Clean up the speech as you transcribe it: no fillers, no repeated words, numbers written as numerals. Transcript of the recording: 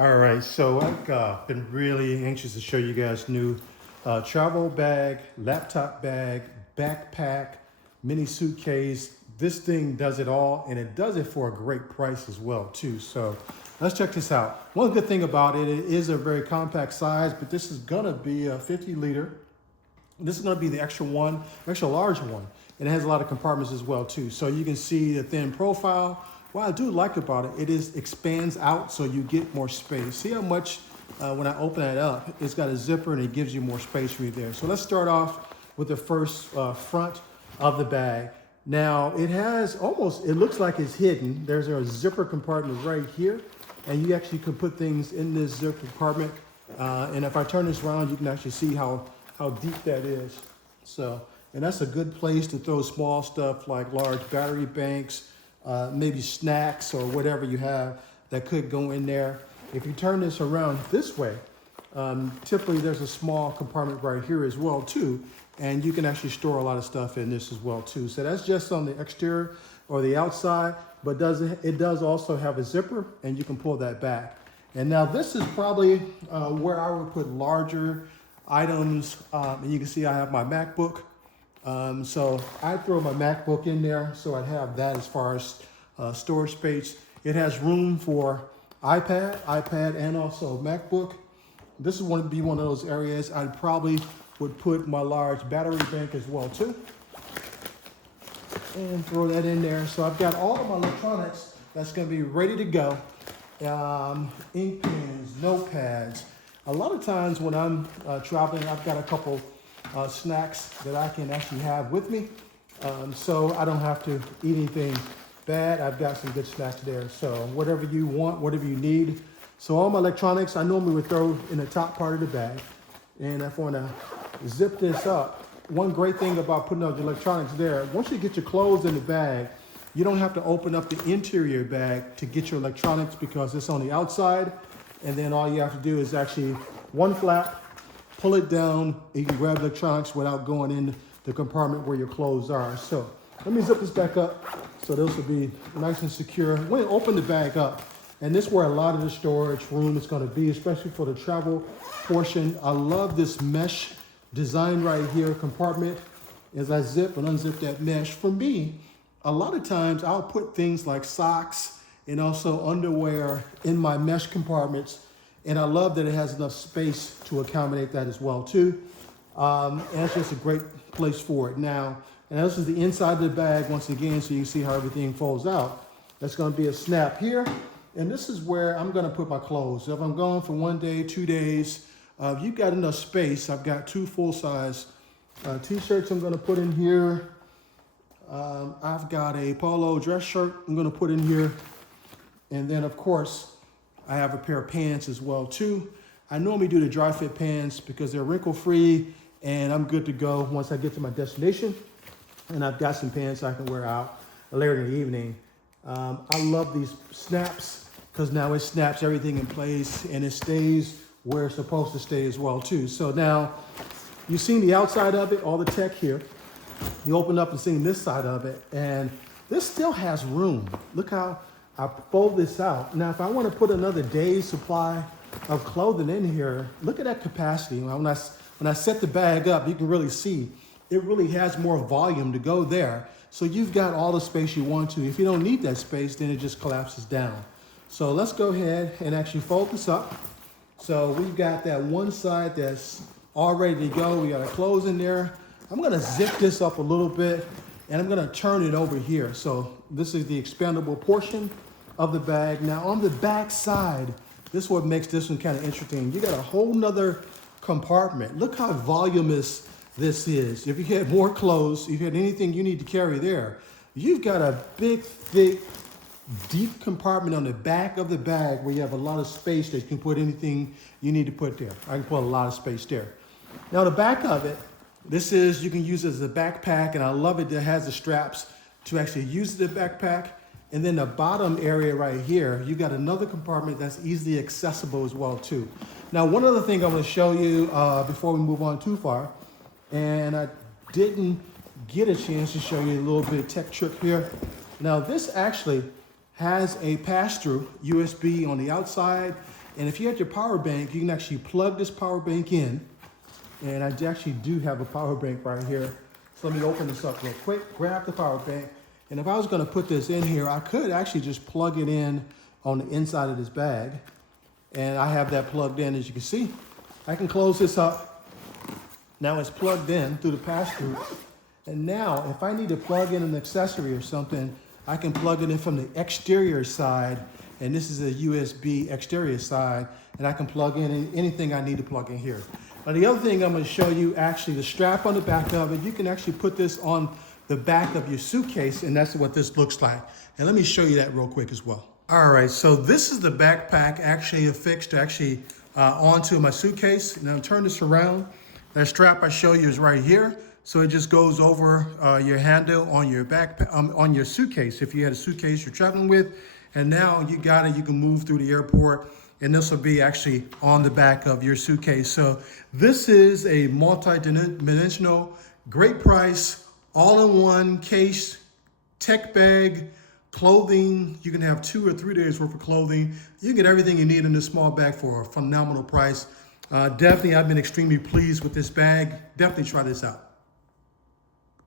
All right, so I've been really anxious to show you guys new travel bag, laptop bag, backpack, mini suitcase. This thing does it all, and it does it for a great price as well too. So let's check this out. One good thing about it, it is a very compact size, but this is gonna be a 50 liter. This is gonna be the extra large one. And it has a lot of compartments as well too. So you can see the thin profile. What I do like about it, it expands out so you get more space. See how much, when I open it up, it's got a zipper and it gives you more space right there. So let's start off with the first front of the bag. Now it has it looks like it's hidden. There's a zipper compartment right here, and you actually could put things in this zipper compartment. And if I turn this around, you can actually see how deep that is. So, and that's a good place to throw small stuff like large battery banks, maybe snacks or whatever you have that could go in there. If you turn this around this way, typically there's a small compartment right here as well too, and you can actually store a lot of stuff in this as well too. So that's just on the exterior or the outside, but it does also have a zipper, and you can pull that back. And now this is probably where I would put larger items. And you can see I have my MacBook. So I throw my MacBook in there, so I'd have that as far as storage space. It has room for iPad, and also MacBook. This would be one of those areas I probably would put my large battery bank as well too. And throw that in there. So I've got all of my electronics that's gonna be ready to go. Ink pens, notepads. A lot of times when I'm traveling, I've got a couple snacks that I can actually have with me. So I don't have to eat anything bad. I've got some good snacks there. So whatever you want, whatever you need. So all my electronics, I normally would throw in the top part of the bag. And if I want to zip this up, one great thing about putting up the electronics there, once you get your clothes in the bag, you don't have to open up the interior bag to get your electronics because it's on the outside. And then all you have to do is actually one flap, pull it down, and you can grab electronics without going in the compartment where your clothes are. So let me zip this back up so this will be nice and secure. When you open the bag up, and this is where a lot of the storage room is going to be, especially for the travel portion. I love this mesh design right here, compartment. As I zip and unzip that mesh, for me, a lot of times I'll put things like socks and also underwear in my mesh compartments. And I love that it has enough space to accommodate that as well too. And it's just a great place for it. Now, and this is the inside of the bag once again, so you can see how everything folds out. That's gonna be a snap here. And this is where I'm gonna put my clothes. So if I'm gone for 1 day, 2 days, you've got enough space. I've got 2 full-size t-shirts I'm gonna put in here. I've got a polo dress shirt I'm gonna put in here. And then of course, I have a pair of pants as well too. I normally do the dry fit pants because they're wrinkle free and I'm good to go once I get to my destination. And I've got some pants I can wear out later in the evening. I love these snaps because now it snaps everything in place and it stays where it's supposed to stay as well too. So now you've seen the outside of it, all the tech here. You open up and see this side of it, and this still has room. Look how I fold this out. Now, if I want to put another day's supply of clothing in here, look at that capacity. When I set the bag up, you can really see it really has more volume to go there. So you've got all the space you want to. If you don't need that space, then it just collapses down. So let's go ahead and actually fold this up. So we've got that one side that's all ready to go. We got our clothes in there. I'm gonna zip this up a little bit and I'm gonna turn it over here. So this is the expandable portion of the bag. Now on the back side, this is what makes this one kind of interesting. You got a whole nother compartment. Look how voluminous this is. If you had more clothes, if you had anything you need to carry there, you've got a big, thick, deep compartment on the back of the bag where you have a lot of space that you can put anything you need to put there. I can put a lot of space there. Now the back of it, you can use it as a backpack, and I love it that it has the straps to actually use the backpack. And then the bottom area right here, you got another compartment that's easily accessible as well too. Now, one other thing I want to show you before we move on too far, and I didn't get a chance to show you a little bit of tech trick here. Now, this actually has a pass-through USB on the outside And if you had your power bank, you can actually plug this power bank in. And I actually do have a power bank right here. So let me open this up real quick, grab the power bank. And if I was gonna put this in here, I could actually just plug it in on the inside of this bag. And I have that plugged in, as you can see. I can close this up. Now it's plugged in through the pass-through. And now if I need to plug in an accessory or something, I can plug it in from the exterior side. And this is a USB exterior side. And I can plug in anything I need to plug in here. Now the other thing I'm gonna show you, actually the strap on the back of it, you can actually put this on the back of your suitcase, and that's what this looks like. And let me show you that real quick as well. All right, so this is the backpack actually affixed onto my suitcase. Now turn this around. That strap I show you is right here. So it just goes over your handle on your backpack, on your suitcase. If you had a suitcase you're traveling with, and now you got it, you can move through the airport, and this will be actually on the back of your suitcase. So this is a multi-dimensional, great price, all-in-one case, tech bag, clothing. You can have 2 or 3 days worth of clothing. You can get everything you need in this small bag for a phenomenal price. Definitely, I've been extremely pleased with this bag. Definitely try this out.